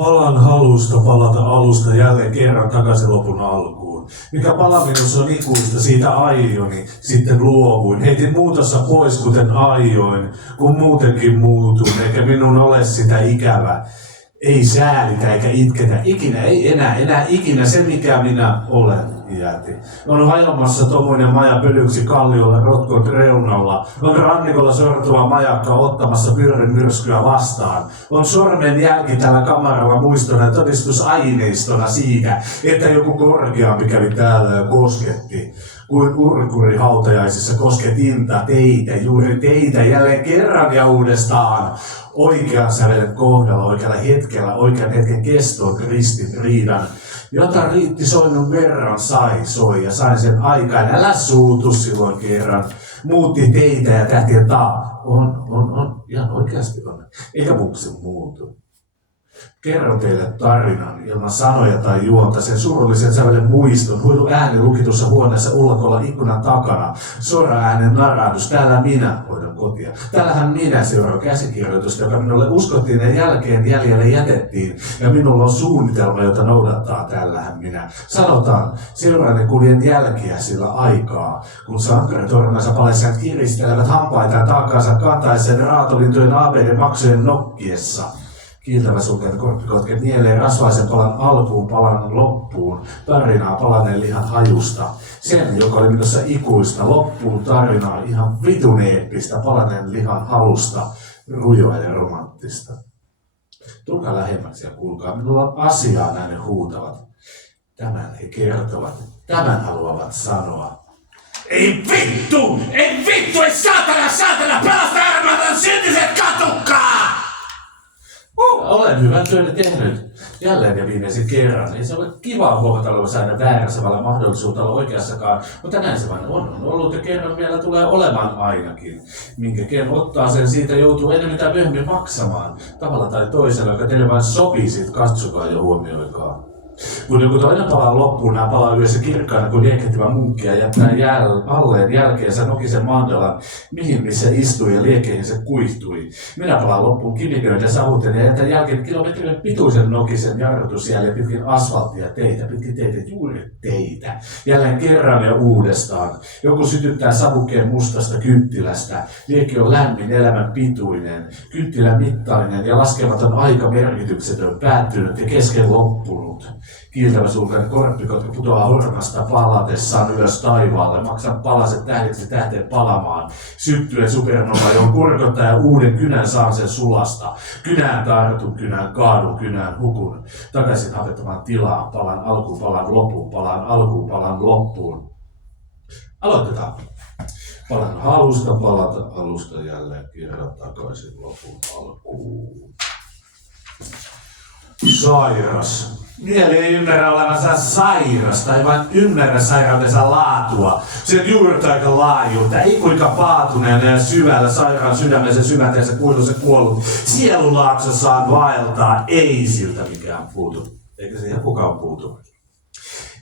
Palan halusta palata alusta jälleen kerran takaisin lopun alkuun. Mikä pala minussa on ikuista, siitä aioni, sitten luovuin. Heitin muutossa pois kuten aioin, kun muutenkin muutun, eikä minun ole sitä ikävä. Ei säälitä eikä itketä, ikinä, ei enää ikinä se mikä minä olen. Iäti. On hajoamassa tommoinen maja pölyksi kalliolla rotkot reunalla. On rannikolla sortuva majakka ottamassa pyörän myrskyä vastaan. On sormen jälki tällä kamaralla muistona ja todistusaineistona siitä, että joku korkeampi kävi täällä ja kosketti. Kuin urkuri hautajaisissa kosketinta teitä, juuri teitä jälleen kerran ja uudestaan. Oikean sävelen kohdalla, oikealla hetkellä, oikean hetken kestoon ristin riidan. Jota riitti soinnun verran soi ja sain sen aikaan. Älä suutu silloin kerran. Muutti teitä ja tähtien on. Ihan oikeasti on. Eikä muksi muutu. Kerron teille tarinan ilman sanoja tai juonta, sen surullisen sävelen muiston, huilu ääni lukitussa huoneessa ullakolla ikkunan takana, sora-äänen narahdus, täällä minä hoidan kotia. Täällähän minä seuraan käsikirjoitusta, joka minulle uskottiin ja jälkeen jäljelle jätettiin, ja minulla on suunnitelma, jota noudattaa täällähän minä. Sanotaan, seuraan ja kuljen jälkiä sillä aikaa, kun sankaritornansa palessaan kiristelevät hampaitaan taakkaansa kantaisen raatolintujen aapeiden maksujen nokkiessa. Kiiltävä sulkeet korppikotket nielee rasvaisen palan alkuun, palan loppuun, tarinaa palaneen lihan hajusta. Sen, joka oli minussa ikuista, loppuun tarinaa ihan vitun eeppistä, palaneen lihan halusta, rujoa ja romanttista. Tulkaa lähemmäksi ja kuulkaa, minulla on asiaa, näin ne huutavat. Tämän he kertovat, tämän haluavat sanoa. Ei vittu, ei saatana, pelasta armatan syntiset katukkaa! Olen hyvän työn tehnyt jälleen ja viimeisen kerran. Ei se ole kivaa huomata olevansa aina väärässä vailla mahdollisuutta olla oikeassakaan, mutta näin se vain on ollut ja kerran vielä tulee olemaan ainakin. Minkä ken ottaa sen, siitä joutuu enemmän tai myöhemmin maksamaan. Tavalla tai toisella, joka teille vain sopii, sit katsokaa ja huomioikaa. Kun joku toinen palaa loppuun, nämä palaa yhdessä kirkkaana kuin liekehtivä munkki ja jättää alleen jälkeensä nokisen mandalan, missä istui ja liekkeihin se kuihtui. Minä palaan loppuun kiviköitä savuten ja jätän jälkeen kilometrien pituisen nokisen jarrutusjäljen pitkin asfalttia pitkin teitä, juuri teitä. Jälleen kerran ja uudestaan. Joku sytyttää savukkeen mustasta kynttilästä. Liekki on lämmin, elämän pituinen, kynttilän mittainen ja laskematon aika merkityksetön, päättynyt ja kesken loppunut. Kiiltävä sulkainen korppikotka putoaa hormasta palatessaan ylös taivaalle. Maksan palaset tähdeksi tähteen palamaan. Syttyen supernova, johon kurkottaa ja uuden kynän saan sen sulasta. Kynään tartun, kynään kaadun, kynään hukun. Takaisin hapettomaan tilaan, palan alkuun, palan loppuun, palan alkuun, palan loppuun. Aloitetaan. Palan halusta, palata alusta jälleen, kierrä takaisin lopun alkuun. Sairas. Mieli ei ymmärrä olevansa sairas tai vain ymmärrä sairautensa laatua, sen juurta eikä laajuutta, ei kuinka paatuneena ja syvällä sairaan sydämensä syvänteensä kuilu se kuollut. Sielulaaksosaan vaeltaa, ei siltä mikään puutu, eikä siihen kukaan puutu.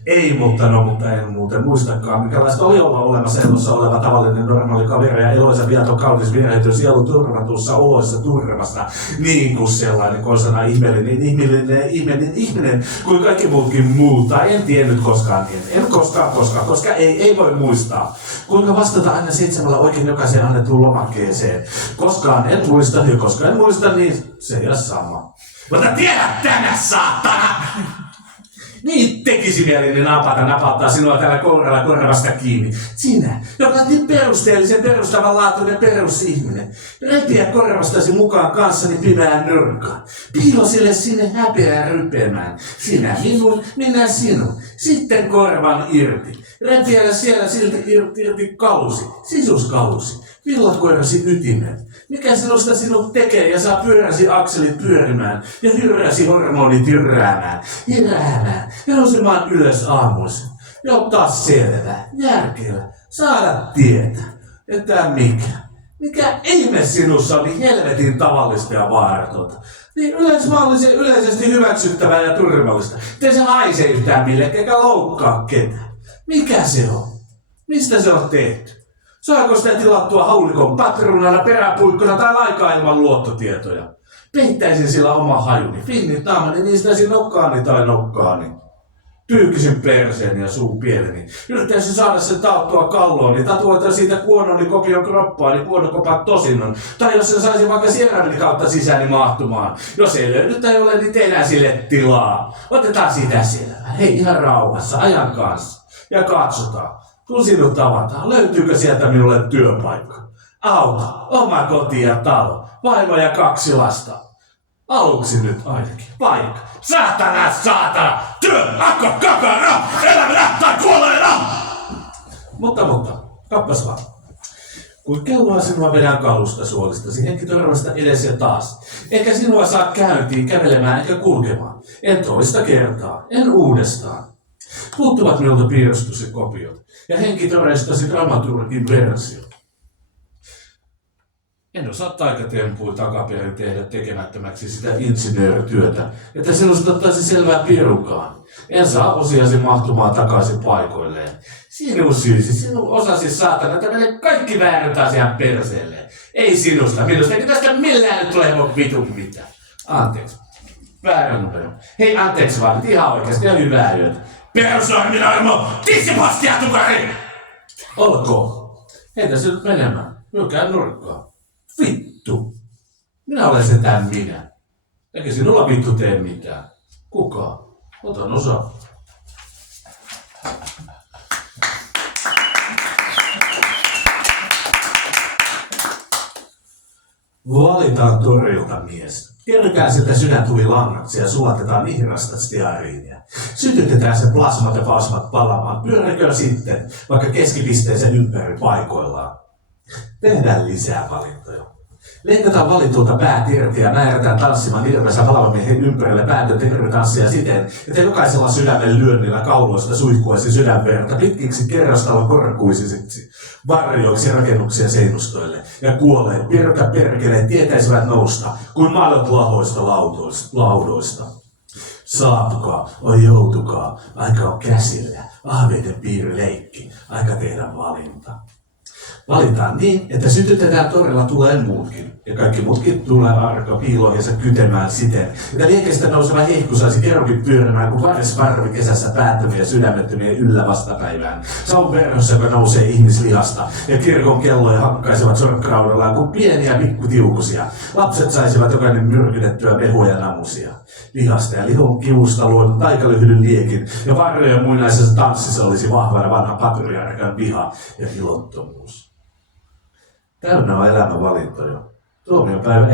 Ei, mutta en muuten muistakaan, minkälaista oli olla olemassa elossa oleva tavallinen normaali kaveri ja eloisa viaton kaunis virheitty sielu turvatussa oloissa turvasta. Niin kuin sellainen konsana ihmeellinen ihminen kuin kaikki muutkin muut. Tai en tiennyt koskaan, en koskaan, koska ei voi muistaa. Kuinka vastata aina 7 oikein jokaiseen annettuun lomakkeeseen. Koskaan en muista ja koska en muista, niin se ei ole sama. Mutta tiedä tänä saatana! Niin tekisi mieleni napauttaa sinua täällä kouralla korvasta kiinni. Sinä, joka on niin perusteellisen, perustavanlaatuinen perusihminen. Repiä korvastasi mukaan kanssani pimeään nurkkaan. Piilo sille sinne häpeää rypemään. Sinä minun, minä sinun. Sitten korvan irti. Repiä siellä silti irti kalusi, sisuskalusi. Villakoirasi ytimet. Mikä sinusta sinut tekee ja saa pyöräsi akselit pyörimään ja hyrräsi hormonit jyräämään ja nousemaan ylös aamuisin ja ottaa selvää, järkevää, saada tietää, että mikä ihme sinussa oli helvetin tavallista ja vaaratonta. Niin yleisesti hyväksyttävää ja turvallista. Ettei se haise yhtään millekään eikä loukkaa ketään. Mikä se on? Mistä se on tehty? Saako sitä tilattua haulikon patruunana, peräpuikkona tai laikaa ilman luottotietoja? Peittäisin sillä oma hajuni, finnit naamani, niistäisin nokkaani tai nokkaani. Pyykisin perseeni ja suun pieleni. Yrittäisin saada sen tauttua kalloon, niin tatuoita siitä kuononi kopion kroppaa, niin kuonokopat tosinnon. Tai jos sen saisi vaikka sieraimen kautta sisääni mahtumaan. Jos ei löydy tai ole, niin tehdään sille tilaa. Otetaan sitä selvää. Hei, ihan rauhassa, ajan kanssa. Ja katsotaan, kun sinut tavataan, löytyykö sieltä minulle työpaikka. Auto, oma koti ja talo, vaimo ja 2 lasta. Aluksi nyt ainakin. Paikka. Saatana! Työ! Akko! Kakara! Elämänä tai kuolleena! Mutta, kappas vaan. Kun kelloa sinua vedän kalusta suolistasi, henkitörmästä edes ja taas. Eikä sinua saa käyntiin kävelemään eikä kulkemaan. En toista kertaa, en uudestaan. Puuttuvat minulta piirustus ja kopiot. Ja henkitörmästäsi dramaturgin versio. En osaa taikatempuja takaperin tehdä tekemättömäksi sitä insinöörityötä, että sinusta ottaisi selvää pirukaan. En saa osiasi mahtumaan takaisin paikoilleen. Sinun syysi, sinun osasi saatana, että menee kaikki väärät asian perseelleen. Ei sinusta, minusta, eikä tästä millään nyt tule mun vitun mitään. Anteeksi. Väärä numero. Hei, anteeksi vaan, ihan oikeasti ja hyvää yötä. Perusnoimina armo, tissipastia tukari! Olkoon. Heitä se nyt menemään. Hylkää nurkkaan. Vittu. Minä olen setään minä. Eikä sinulla vittu tee mitään. Kukaan? Otan osaa. Valitaan torilta mies. Kerrykää siltä sydäntulilangaksi ja sulatetaan ihrasta steariinia. Sytytetään se plasmat ja plasmat palamaan. Pyöräköön sitten, vaikka keskipisteeseen ympäri paikoillaan. Tehdään lisää valintoja. Leikataan valitulta päät irti ja määrätään tanssimaan ilmeensä halvamiehen ympärille päätön tervetanssia siten, että jokaisella sydämen lyönnillä kauloista suihkuisi sydänverta pitkiksi kerrostalon korkuisiksi varjoiksi rakennuksia seinustoille ja kuolleet perkeleet tietäisivät nousta kuin madot lahoista laudoista. Saapukaa, oi joutukaa, aika on käsillä, ahveiden piirileikki, aika tehdä valinta. Valitaan niin, että sytytetään torilla tulee muutkin. Ja kaikki muutkin tulee arka piiloihinsa kytemään siten, että liekestä nouseva hehku saisi kerrokin pyörimään kuin varisparvi kesässä päättömiä sydämettömiä yllä vastapäivään. Saun verhossa, joka nousee ihmislihasta, ja kirkon kelloja hakkaisevat sorkkaudallaan kuin pieniä pikkutiukusia. Lapset saisivat jokainen myrkytettyä mehua ja namusia. Lihasta ja lihon kivusta luodun taikalyhdyn liekin, ja varjojen muinaisessa tanssissa olisi vahvana vanha patriarkan viha ja ilottomuus. Täynnä on elämän valintoja. Tuomiopäivä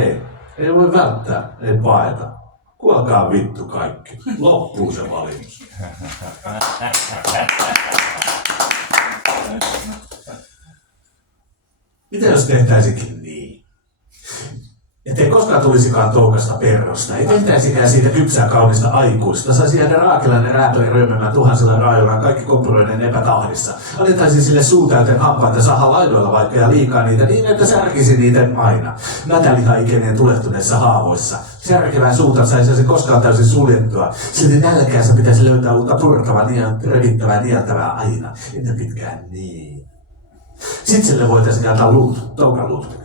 ei voi välttää, ei paeta. Kuolkaa vittu kaikki. Loppuu se valitus. Mitä jos tehtäisikin niin? Ettei koskaan tulisikaan toukasta perrosta, ei tehtäisikään siitä kypsää kaunista aikuista, saisi jäädä raakilainen rääpöi ryömäämään tuhansilla rajoillaan kaikki kompuroinen epätahdissa. Annettaisiin sille suu täyteen hampaita saha laidoilla vaikka ja liikaa niitä niin, että särkisi niitä aina. Mätäliha ikeneen tulehtuneissa haavoissa. Särkevää suutansa ei saisi koskaan täysin suljettua. Silti nälkäänsä pitäisi löytää uutta purtavaa, revittävää, nieltävää aina. Ennen pitkään niin. Sitten sille voitaisiin antaa toukaluut,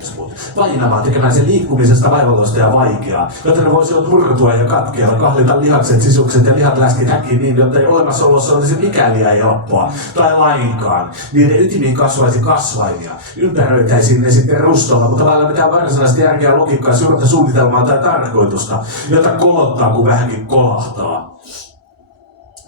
painamaan tekemään sen liikkumisesta vaivalloista ja vaikeaa, jotta ne voisivat murtua ja katkeella, kahlita lihakset, sisukset ja lihat läskit häkkiin niin, jotta ei olemassaolossa olisi mikään liian helppoa, tai lainkaan. Niiden ytimiin kasvaisi kasvaimia, ympäröitäisiin ne sitten rustolla, mutta vailla mitään varsinaista järkeä, logiikkaa, suurta suunnitelmaa tai tarkoitusta, jota kolottaa, kun vähänkin kolahtaa.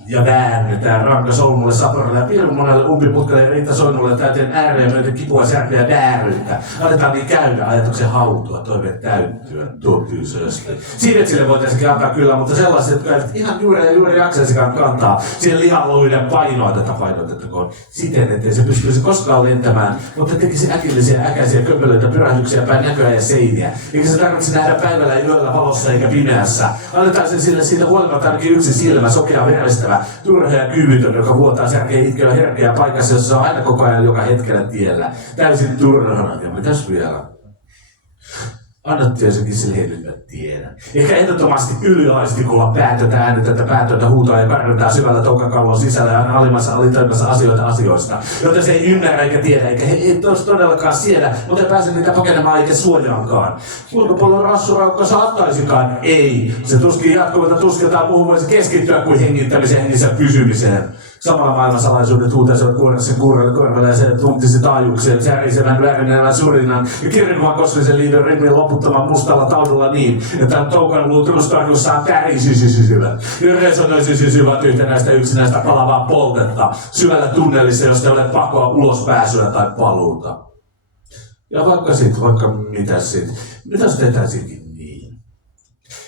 Ja väännytään ranka solmulle, saporille ja pirun monelle umpiputkalle ja riittasoinnulle täyteen ääreen myöten kipua, särkeä ja vääryyttä. Annetaan niin käydä ajatuksen hautua, toiveet täyttyä, totyysösti. Siivetsille voitaisiin antaa kyllä, mutta sellaiset, jotka eivät ihan juuri jaksaisikaan kantaa siihen lihanluiden painoa tätä painotettakoon siten, ettei se pystyisi koskaan lentämään, mutta tekisi äkillisiä äkäisiä kömpelöitä, pyrähdyksiä päin näköä ja seiniä. Eikä se tarvitse nähdä päivällä ja yöllä valossa eikä pimeässä. Annetaan sen sille siitä huolimatta ainakin yksi silmä, sokea verestävä, turha ja kyvytön, joka vuotaa särkeä itkeä herkeä paikassa, jossa on aina koko ajan joka hetkellä tiellä. Täysin turhana. Ja mitäs vielä? Annat jotenkin silleen, nyt mä tiedän. Ehkä ehdottomasti yliaistikulla päätöntä huutoa ja karventaa syvällä toukakallon sisällä ja aina alimmassa alitoimassa asioista, joita se ei ymmärrä eikä tiedä, eikä he ei todellakaan siedä, mutta ei pääse niitä pakenemaan eikä suojaankaan. Kuinka paljon rassuraukka saattaisikaan? Ei. Se tuskin jatkuvalta tuskiltaan muuhun voisi keskittyä kuin hengittämiseen hengissä pysymiseen. Samalla maailman salaisuudet huutaisivat kuuressen kuurelle korvelle ja se tuntisi taajuuksien särisevän värinevän surinan ja kirkuvan kosmisen liidon ritmin loputtoman mustalla taudulla niin, että toukan luultumustarkussaan tärisisivät ja resonoisisivat yhtenäistä yksinäistä palavaa poltetta syvällä tunnelissa, josta ei ole pakoa ulospääsyä tai paluuta. Ja vaikka mitä jos tehtäisiinkin niin?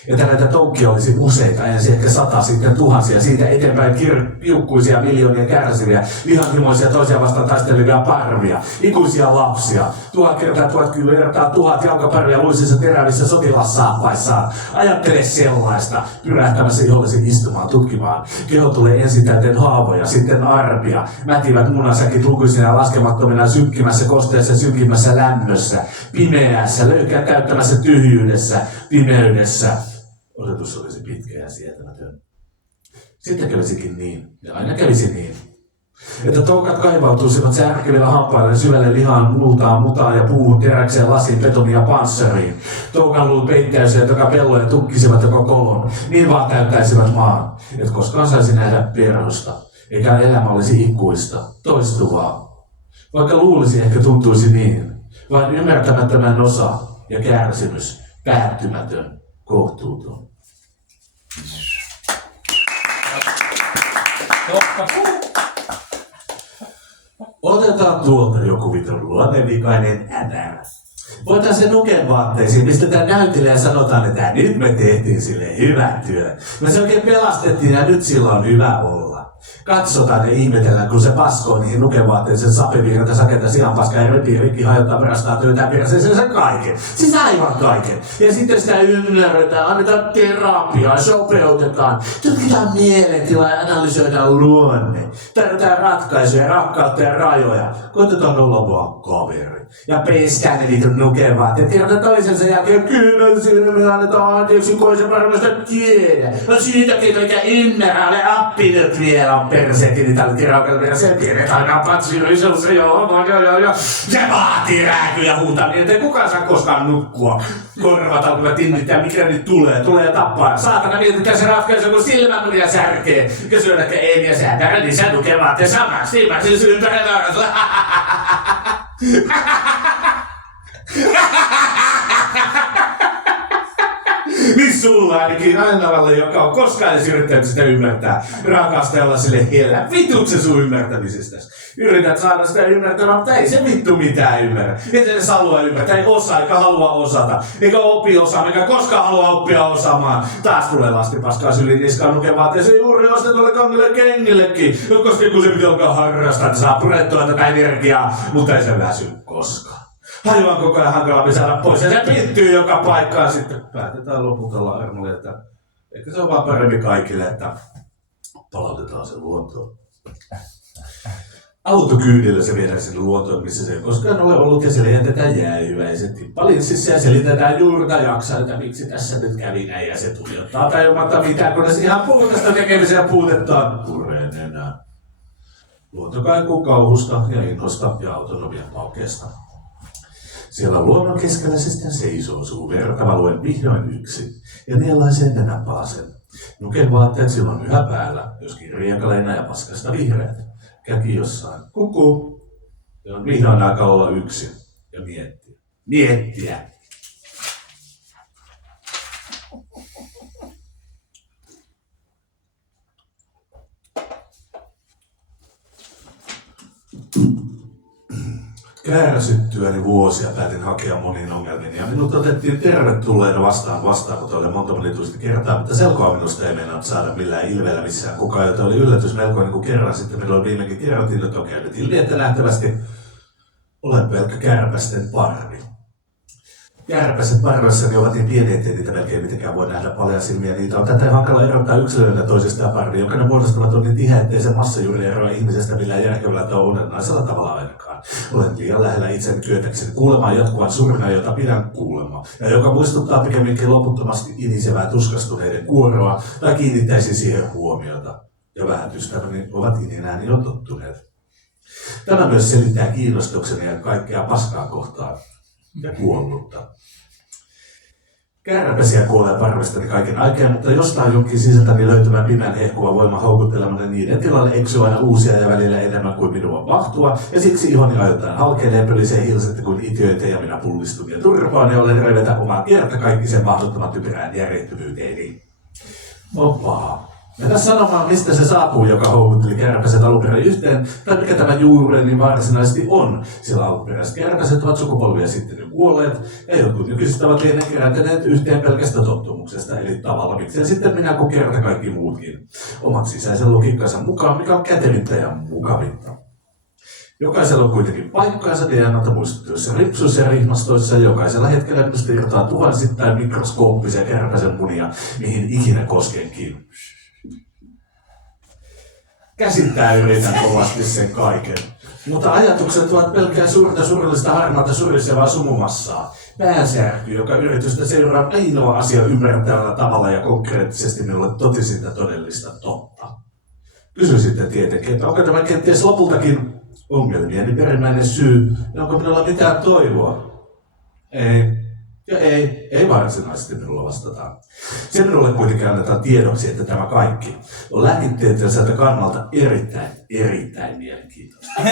Että näitä toukkia olisi useita, ensin ehkä 100, sitten tuhansia, siitä eteenpäin kiukkuisia miljoonia kärsiviä, vihanhimoisia toisia vastaan taistelevia parvia, ikuisia lapsia, 1000 kertaa 1000 kertaa 1000 jalkaparia luisissa terävissä sotilassaappaissaan. Ajattele sellaista, pyrähtämässä ihollesi istumaan, tutkimaan. Keho tulee ensin täyteen haavoja, sitten arpia, mätivät munasäkit lukuisina laskemattomina synkkimässä kosteessa synkimmässä lämmössä, pimeässä, löykää täyttämässä tyhjyydessä, pimeydessä. Odotus olisi pitkä ja sietämätön. Sitten kävisikin niin, ja aina kävisi niin, että toukat kaivautuisivat särkevillä hampailla syvälle lihaan, multaan, mutaan ja puuhun, teräkseen, lasiin, betoniin ja panssariin. Toukan luut peittäisivät joka pelloja tukkisivat joka kolon, niin vaan täyttäisivät maan, et koskaan saisi nähdä perhosta, eikä elämä olisi ikuista, toistuvaa. Vaikka luulisi ehkä tuntuisi niin, vain ymmärtämättömän osa ja kärsimys, päättymätön, kohtuuton. Otetaan tuolta joku vitun luonnevikainen ämärä. Voitaan se nuken vaatteisiin, pistetään näytille ja sanotaan, että nyt me tehtiin sille hyvä työ. Me se oikein pelastettiin ja nyt sillä on hyvä olla. Katsotaan ja ihmetellään, kun se paskoo niihin nukevaatteisiin sapiviirata sakenta sianpaskaa ja repii rikki hajottaa verastaa työtään peräseen sen kaiken. Siis aivan kaiken. Ja sitten sitä ymmärretään, annetaan terapiaa, sopeutetaan, tutkitaan mielentilaa ja analysoidaan luonne. Tarvitaan ratkaisuja, rakkautta ja rajoja. Koitetaan olla vaan kaveri. Ja pestään ne vitun nukevaatteet. Tiedätä toisensa jälkeen, kyllä silmille annetaan anteeksi, kun se varmasti tiedä. No siitäkin eikä ymmärrä, ole appinut vielä on perseetin tällä kiraukella ja sen tiedetään aina patsioisuus, joo. Se vaatii rääkyjä huutaminen, ettei kukaan saa koskaan nukkua. Korvat alkavat innittää, mikä nyt tulee tappaa. Saatana mietitään se ratkaisu, kun silmämunia särkee. Ja syödäkö ei ja säätärä, niin sä nukevaatteen samaksi. Silmäksi ympäri. Niin sulla ainakin ainoalle, joka on koskaan edes yrittänyt sitä ymmärtää, rakastella sille hellä. Vitut se sun ymmärtämisestä. Yrität saada sitä ymmärtämään, mutta ei se vittu mitään ymmärrä. Ei se edes halua ymmärtää, ei osaa eikä halua osata. Eikä opi osaamaan, eikä koskaan halua oppia osaamaan. Taas tulee lastipaskaa syliin niskaan nukevaatteeseen juuri ostetulle kangille kengillekin. Koska kun se pitää alkaa harrastaa, että saa purettua tätä energiaa, mutta ei se väsy koskaan. Haju on koko ajan hankalampi saada pois ja se pittyy joka paikkaan. Sitten päätetään lopulta armolle, että ehkä se on vaan parempi kaikille, että palautetaan se luontoon. Autokyydillä se viedään sinne luontoon, missä se ei koskaan ole ollut ja siellä jätetään jäähyväiset tippalinssissä ja selitetään juurta jaksaa, että miksi tässä nyt kävi näin ja se tuijottaa tajumatta mitään, kunnes ihan puutasta tekemisen ja puutettaan pureen enää. Luonto kaikuu kauhusta ja inhosta ja autonomian paukeesta. Siellä luonnon keskellä se sitten seisoo suu vertava luen vihdoin yksin ja nienlaiseen nenäpalasen. Nukevaatteet silloin yhä päällä, joskin riekaleina ja paskasta vihreät. Käki jossain. Kuku. Ja on vihdoin aika olla yksin ja miettiä. Miettiä. Kärsyttyäni vuosia päätin hakea moniin ongelmiin ja minut otettiin tervetulleena vastaanotolle monta monituista kertaa, mutta selkoa minusta ei meinannut saada millään ilveellä missään kukaan, jota oli yllätys melkoinen kuin kerran sitten milloin viimekin kerrottiin, että on käynyt ilmi, että nähtävästi olen pelkkä kärpästen parvi. Kärpäset parvessani ovat niin pieniä, ettei niitä melkein mitenkään voi nähdä paljon silmiä. Niitä on tätä hankala erottaa yksilöitä toisistaan parvi, jonka ne muodostavat on niin tiheä, ettei se massa juuri eroa ihmisestä millään järkevällä tai olennaisella tavalla ainakaan. Olen liian lähellä itseni kyetäkseni kuulemaan jatkuvan surinaa, jota pidän kuulemaan, ja joka muistuttaa pikemminkin loputtomasti inisevää tuskastuneiden kuoroa, tai kiinnittäisi siihen huomiota. Ja vähät ystäväni ovat ininääni jo tottuneet. Tämä myös selittää kiinnostukseni ja kaikkea paskaa kohtaan ja kuollutta. Kärpäsiä kuolee parvestani kaiken aikaa, mutta jostain jonkin sisältäni löytämään pimeän hehkuva voima houkuttelemana niiden tilalle eksyy aina uusia ja välillä enemmän kuin minua mahtua, ja siksi ihoni ajoittain halkeilee pölisee hilsettä kuin itiöitä ja minä pullistun ja turpaan ja olen revetä omaa kertakaikkisen mahdottoman typerään järjettömyyteeni. Opaa. Mennä sanomaan, mistä se saapuu, joka houkutteli kärpäset alunperäin yhteen, tai mikä tämä juureni varsinaisesti on, sillä alunperäiset kärpäset ovat sukupolvia sitten jo kuolleet, ja jotkut nykyisistä ovat lienen kerääntyneet yhteen pelkästä tottumuksesta, eli tavalla miksei sitten minä kuin kerta kaikki muutkin, oman sisäisen logiikkansa mukaan, mikä on kätevintä ja mukavinta. Jokaisella on kuitenkin paikkaansa DNAta muistuttuissa ripsuissa ja rihmastoissa, ja jokaisella hetkellä minusta irtoaa tuhansittain mikroskooppisia kärpäsen munia, mihin ikinä koskenkin. Käsittää yritän kovasti sen kaiken. Mutta ajatukset ovat pelkkää suurta surullista harmaata surisevaa sumumassaa. Päänsärky, joka yritystä seuraa ainoa asia ymmärrettävällä tavalla ja konkreettisesti minulle totisinta todellista totta. Kysyn sitten tietenkin, että onko tämä kenties lopultakin ongelmieni perimmäinen syy, ja onko minulla mitään toivoa? Ei. Ja ei varsinaisesti minulla vastataan. Se minulle kuitenkin annetaan tiedoksi, että tämä kaikki on lääketieteelliseltä kannalta erittäin mielenkiintoista.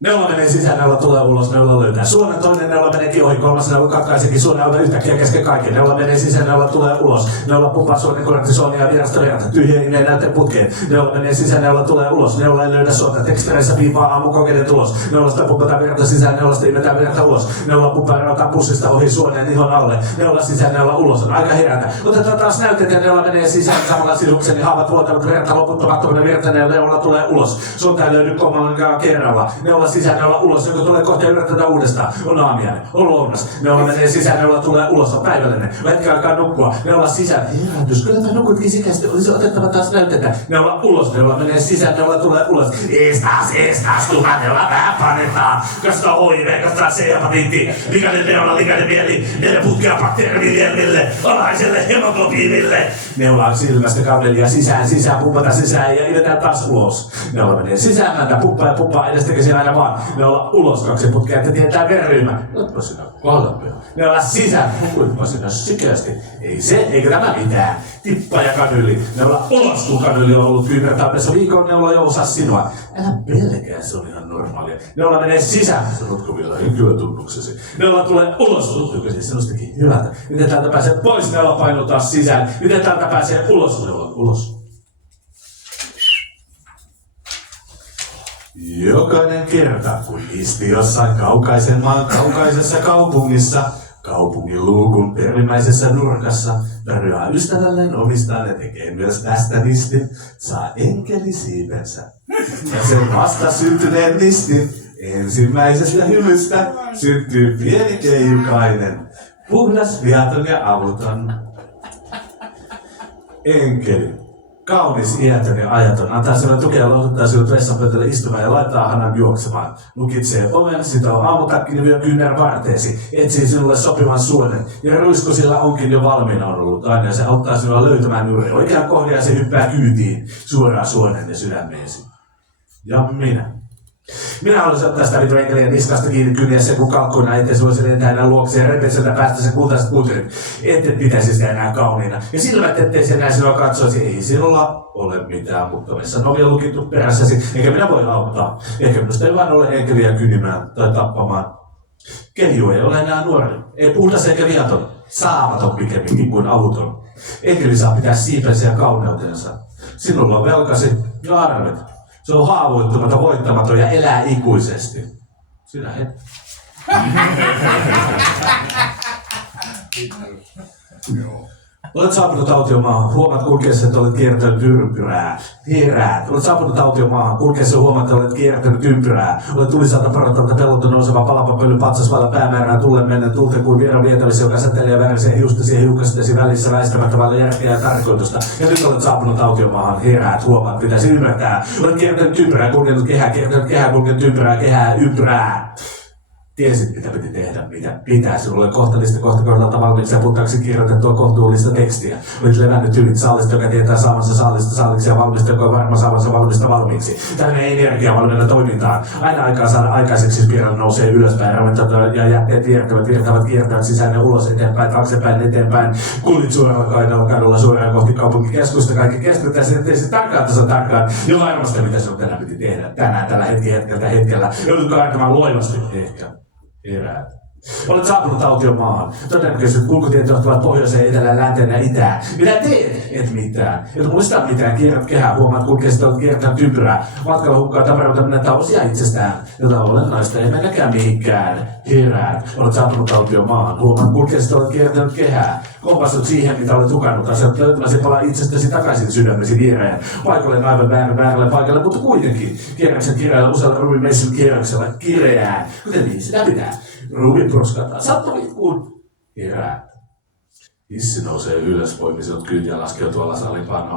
Neula menee sisään, neula tulee ulos, neula löytää suonen, toinen neula meneekin ohi, kolmas neula katkaisekin suonen alta yhtäkkiä kesken kaiken. Neula menee sisään, neula tulee ulos, neula pumpaa suonen korrektisonia ja vierasta verta, tyhjä näyte putkeen. Neula menee sisään, neula tulee ulos, neula ei löydä suonta, tekstereissä viipaa aamukokeiden tulos. Neulasta pumpataan verta sisään, neulasta imetään verta ulos. Neula pumpaa rautaa pussista ohi suoneen ihon alle, neula sisään, neula ulos, on aika herätä. Otetaan taas näytteet ja neula menee sisään samalla sisukseni, haavat vuotavat verta loputtomattominen vertainen, neula tulee ulos. Suonta ei löydy kommankaan kerralla. Neula sisään, neula ulos, joka tulee kohta ja yritetään uudestaan. On aamiainen, on lounas. Neula menee sisään, neula tulee ulos, on päivällinen. Hetken aikaa nukkua, neula sisään. Herätys, kyllä tämä nukutkin sikäisesti, olisi otettava taas näytetä. Neula ulos, neula menee sisään, neula tulee ulos. Eestaas, tuhat neula vähän panetaan. Kastaa HIV, kastaa C-hepatiitti. Likainen neula, likainen mieli. Neljä putkea bakteeriviljelmille, alaiselle hemoglobiinille. Neula on silmästä kavelia sisään, pumpata sisään ja idetään taas ulos. Neula menee sisään, mäntä puppaa, edestäkäsi aina vaan. Neula ulos, kaksi putkea, että tietää verryymä. Oletpa sinä kalpea. Neula sisään, kuinka sinä sikästi. Ei se, eikä tämä mitään. Tippa ja kanyli. Neula ulos, kun kanyli on ollut kyynärtaapessa viikon, neula ei osaa sinua. Älä pelkää, se on ihan normaalia. Neula menee sisään, sanotko vielä henkilötunnuksesi. Neula tulee ulos, tuntuuko se sinustakin hyvältä. Miten täältä pääsee pois, neula painuu taas sisään. Miten täältä pääsee ulos, neula ulos. Jokainen kerta, kun isti jossain kaukaisen maan kaukaisessa kaupungissa, kaupungin luukun perimmäisessä nurkassa, tarjoaa ystävälleen omistaan ja tekee myös tästä nistin, saa enkeli siipensä. Ja sen vasta syntyneen nistin ensimmäisestä hymystä syntyy pieni keijukainen, puhdas, viaton ja avuton. Enkeli. Kaunis, iätön ja ajaton. Antaa sinulle tukea ja lohduttaa sinut vessanpöydälle istumaan ja laittaa hanan juoksemaan. Lukitsee oven, sitoo aamutakkin ja vyö kyynär varteesi. Etsii sinulle sopivan suonen. Ja ruisku sillä onkin jo valmiina ollut aina. Ja se auttaa sinua löytämään juuri oikean kohdan ja se hyppää kyytiin suoraan suonen ja sydämeesi. Ja minä. Minä haluaisin ottaa sitä vittu enkelien niskasta kiinni kyniessä, kun kalkkuina ettei se voisi lentää enää luokse ja repeä sieltä päästä sen kultaiset puterit. Ette pitäisi sitä enää kauniina. Ja silmät ettei se enää sinua katsoisi. Ei sinulla ole mitään, mutta meissä on ovia lukittu perässäsi, eikä minä voi auttaa. Ehkä minusta ei vain ole enkeliä kynimään tai tappamaan. Kehju ei ole enää nuori. Ei puhdas eikä viaton. Saamaton pikemminkin kuin avuton. Enkeli saa pitää siipensä ja kauneutensa. Sinulla on velkasi ja arvet. Se on haavoittumaton, voittamaton ja elää ikuisesti. Sinä et. Olet saapunut autiomaahan, huomaat kulkeessa, että olet kiertänyt ympyrää. Heräät. Olet saapunut autiomaahan, kulkeessa huomaat, että olet kiertänyt ympyrää. Olet tulisalta parantavalta pellolta nouseva palapapöly patsasvalla päämäärää tullen mennä tulten kuin vieron vietävissä, joka säteilee värisee hiustasi ja hiukkastesi välissä väistämättä vailla järkeä ja tarkoitusta. Ja nyt olet saapunut autiomaahan, heräät, huomaat, pitäisi ymmärtää. Olet kiertänyt ympyrää, kulkenut kehää, kiertänyt kehää, kulkenut ympyrää, kehää, ympyrää. Tiesit, mitä piti tehdä, mitä pitää. Sinulle kohtalista kohta kohdalta valmiiksi ja puhtaaksi kirjoitettua kohtuullista tekstiä. Olit levännyt ylit saalista, joka tietää saamansa saalista saaliksi ja valmista, joka on varma saamansa valmista valmiiksi. Tällainen energia valmiina toimintaan. Aina aikaa saada aikaiseksi spiraali nousee ylöspäin, ja jätteet virtaavat sisään ja ulos, eteenpäin, taaksepäin, eteenpäin. Kullit suoralla kadulla suoraan kohti kaupunkikeskusta. Kaikki keskitytään sen, ettei se tarkkaan. Jo varmasti, mitä sinun tänään piti tehdä. Tänään, tällä hetkellä. Joudutko ajattelemaan loivasti ehkä. Heräät. Olet saapunut autiomaahan. Todennäköisesti kulkutiet johtavat pohjoiseen, etelään, länteen ja itään. Mitä teet? Et mitään. Et muista mitään. Kierrät kehää. Huomaat kulkeesta olet kiertänyt ympyrää. Matkalla hukkaa tavaroita mennä osia itsestään. Jota olennaista ei mennäkään mihinkään. Heräät. Olet saapunut autiomaahan. Huomaat kulkeesta olet kiertänyt kehää. Kompastut siihen, mitä olet hukannut. Asiat löytämäsi palaa itsestäsi takaisin sydämesi viereen. Paikalle aivan väärälle paikalle, mutta kuitenkin. Kierräksen kireällä usealla ruumimessin kierroksella kireään. Kuten niin sitä pitää. Ruumin purskataan. Sattuliikkuun. Heräät. Hissi nousee ylös, poimi sinut kyytiä ja laskeutuu alas alimpaan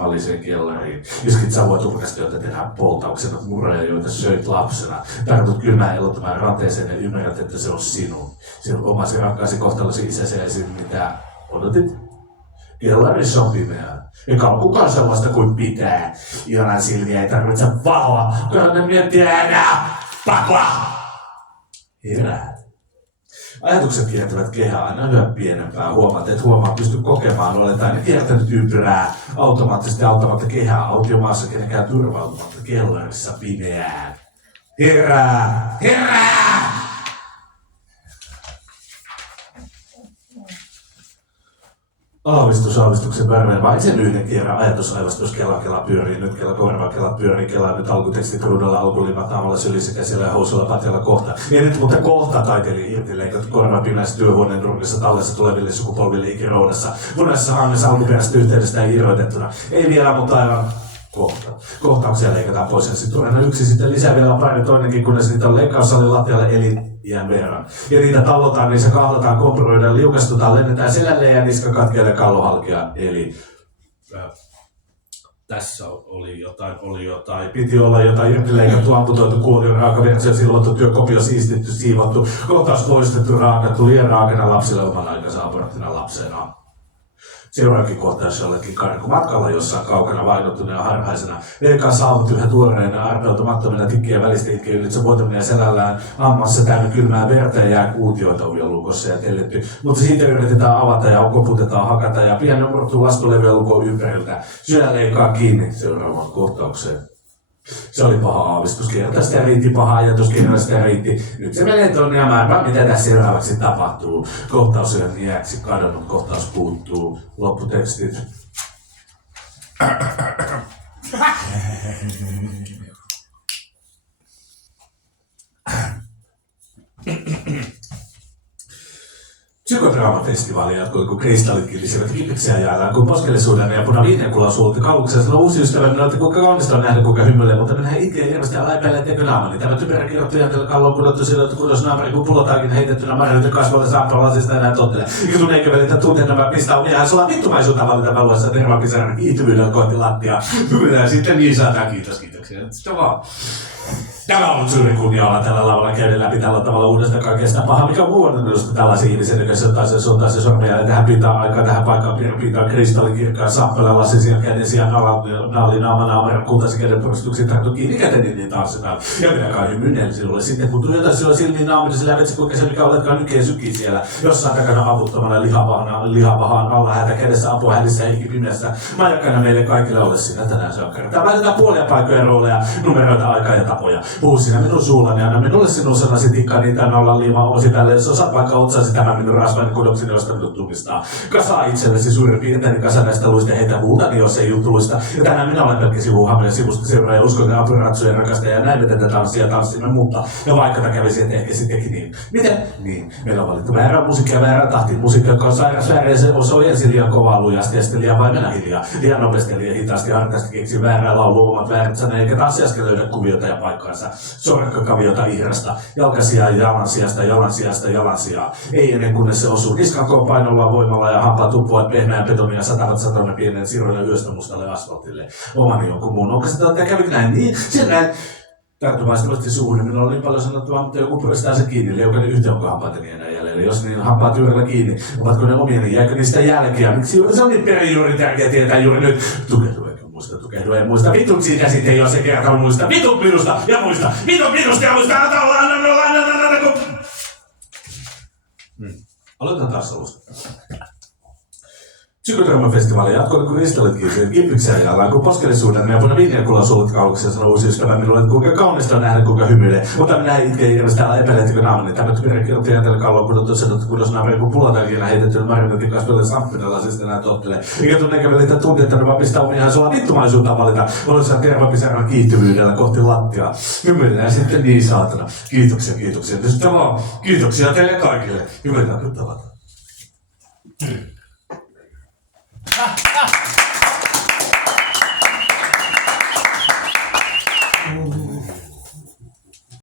aliseen kellariin. Iskit savua turkasta, joita tehdään poltauksena mureja, joita söit lapsena. Tartut kylmään elottamaan ranteeseen ja ymmärrät, että se on sinun. Sinun omasi rakkaasi kohtalosi isäsi ja sinun mitä odotit? Kellarissa on pimeää. Eikä ole kukaan sellaista kuin pitää. Ihanan silmiä ei tarvitse valoa. Kunhan miettiä enää pakoa. Herää. Ajatukset kiertävät kehää aina yhä pienempää. Huomaat, pysty kokemaan, olet aina kiertänyt ympyrää. Automaattisesti auttamatta kehää autiomaassa, kenenkään turvautumatta kellarissa pimeään. Herää! Herää! Aavistuksen värmeen vain sen yhden kerran ajatusaivastus kela pyörii, nyt kela pyörii, nyt alkutekstit ruudulla, alkulimat naamalla sylissä käsillä ja housulla patjalla kohta. Ja nyt mutta kohta taiteili irtileikot korva pimeässä työhuoneen nurkissa tallessa tuleville sukupolville ikiroudassa. Punaisessa hangessa alkuperäisestä yhteydestä ei irrotettuna. Ei vielä, mutta aivan kohta. Kohtauksia leikataan pois ja sitten aina yksi, sitten lisää vielä pari toinenkin, kunnes niitä on leikkaussalin lattialle iän verran. Ja niitä tallotaan, niissä kahlotaan, kompuroidaan, liukastutaan, lennetään selälleen ja niska katkealle kallohalkia. Eli tässä oli jotain. Piti olla jotain irtileikattu, amputoitu, kuolio, raaka versio, silvottu, työkopio, siistitty, siivottu, kohtaus poistettu, raakattu, liian raakana lapsille oman aikansa aborttina lapsena. Seuraavakin kohtaus jollekin karku matkalla jossain kaukana vainottuna ja harhaisena. Veikkaa saavut yhä tuoreina, arpeutumattomina tikkien välistä itkien ylitse vuotaminen selällään. Hammassa täynnä kylmää verta ja jää kuutioita uvia lukossa ja telletty. Mutta siitä yritetään avata ja koputetaan, hakata ja pian murtuu laskulevyä lukoon ympäriltä. Sydän leikkaa kiinni seuraavaan kohtaukseen. Se oli paha aavistus, kertaista riitti, paha ajatus, kertaista riitti. Nyt se menee tonne ja mä mitä tässä seuraavaksi tapahtuu. Kohtaus on iäksi kadonnut, kohtaus puuttuu. Lopputekstit. Psykodraamafestivaali jatkui, kun kristallit kilisivät kipeksiä jaellaan, kun poskellisuuden ja punaviinenkula suulti kaulukseen sanoi uusi ystäväni, että kuinka kaunista on nähdä, kuinka hymyilee, mutta mennään itkeen hirveästi alaipäille tekö naamani. Tämä typerä kirjoittu jänteellä kalloon pudottu sidottu kudosnaamari, kun pulotaakin heitettynä marjoita kasvoille saappalasista enää tottele. Eikä tunne eikä välitä tunteen nämä pistää omia sulla vittumaisuutta valita valuessa tervapisaran kiihtyvyydellä kohti lattiaa. Hyvä, sitten niin saadaan kiitoksia. Sitten vaan. Tämä on suuri kunnia olla tällä lavalla käydä läpi tällä tavalla uudesta kaikesta pahaa, mikä on muodollista tällaisen ihmisen, joka suuntaa se sormeja ja tähän pitää aikaa, tähän paikkaan pitää kristallikirkkaan sappella lasisen käden sijaan naali naamana kultaisen käden puristuksiin tarttu kiinni käteni niin taas ja minä kai hymyinen sinulle. Sitten kun tuli jotain silloin silmiin naaminen, sillä vetsi kuinka se mikä oletkaan nykeä syki siellä jossain takana avuttomana lihavahaan alla hätä kädessä apua hädissä ja ikipimeässä. Mä jakana meille kaikille ole siinä tänään se on kerran. Tää väitetään puolia paikkoja rooleja, numeroita, aikaa ja tapoja. Puhu sinä minun suullani, anna minulle sinun sanasi tikkaa, niin tänne ollaan liimaa osi päälle. Jos osaat vaikka otsasi tämän minun rasvainen kudokseni, josta minut tunnistaa. Kasaa itsellesi suurin piirtein kasa näistä luista ja heitä huutani, jos ei jutuista. Ja tänään minä olen pelkkä sivuhameen sivusta seuraaja, uskon ja apuratsuja rakastaja ja näin me tätä tanssia tanssimme, mutta ja vaikka tämä kävisi, että ehkä sittenkin niin. Miten? Niin, meillä on valittu väärää musiikkia, väärää tahtia, musiikkia, joka on sairas väärä ja se osoi ensin liian kovaa lujasti ja sitten liian vaimena hiljaa. Liian nopeasti, liian hitaasti ja hartaasti keksi väärää laulua, omat väärät sanat, eikä tanssi äsken löydä kuviota ja paikkaansa. Sorkkakaviota ihrasta, jalkasia jalansijasta. Ei ennen kunnes se osuu niskan painolla voimalla ja hampaat uppoavat pehmeään betonia satavat satoinen pienen siroille yöstä mustalle asfaltille. Omani jonkun muun. Onko se totta? Kävikö näin? Niin, sen näin. Tarttuvaisesti suuhun, niin minulla oli paljon sanottavaa, mutta joku puristaa se kiinni, leukani yhteen onko hampaateni enää jäljellä. Jos niin hampaat juurella kiinni, ovatko ne omia, niin jäikö niistä jälkeä? Miksi se on niin perijuuri tärkeä tietää juuri nyt? Tukehdu, en muista. Vitut siitä sitten, jos se kertoo muista. Vitut minusta ja muista. Vitut minusta ja muista. Aloitetaan taas alusta. Psykodraamafestivaali jatkoi, kun kristallit kiisivät kimppikseen ajallaan, kun poskelisuuden ja punan vinjakulla sulut kauluksessa sanoi uusi ystävä minulle, että kuinka kaunista on nähdä, kuinka hymyilee. Mutta minä itken ilmeisesti täällä epäilettekö naamani. Tämä piirrekin jäätällä kalloa pudottu sedot, kunnes naamari, kun pulataikina heitetty marinotin kasville samppinalla, siis enää tohtelee. Eikä tunne kävelitä tunteita, vaan pistää omiaan sulla vittumaisuutta valita. Olisihan tervapisaran kiihtyvyydellä kohti lattiaa. Hymyillään sitten niin saatana. Kiitoksia. Sitten vaan kiitoksia teille kaikille. Hymyillään nyt tavata.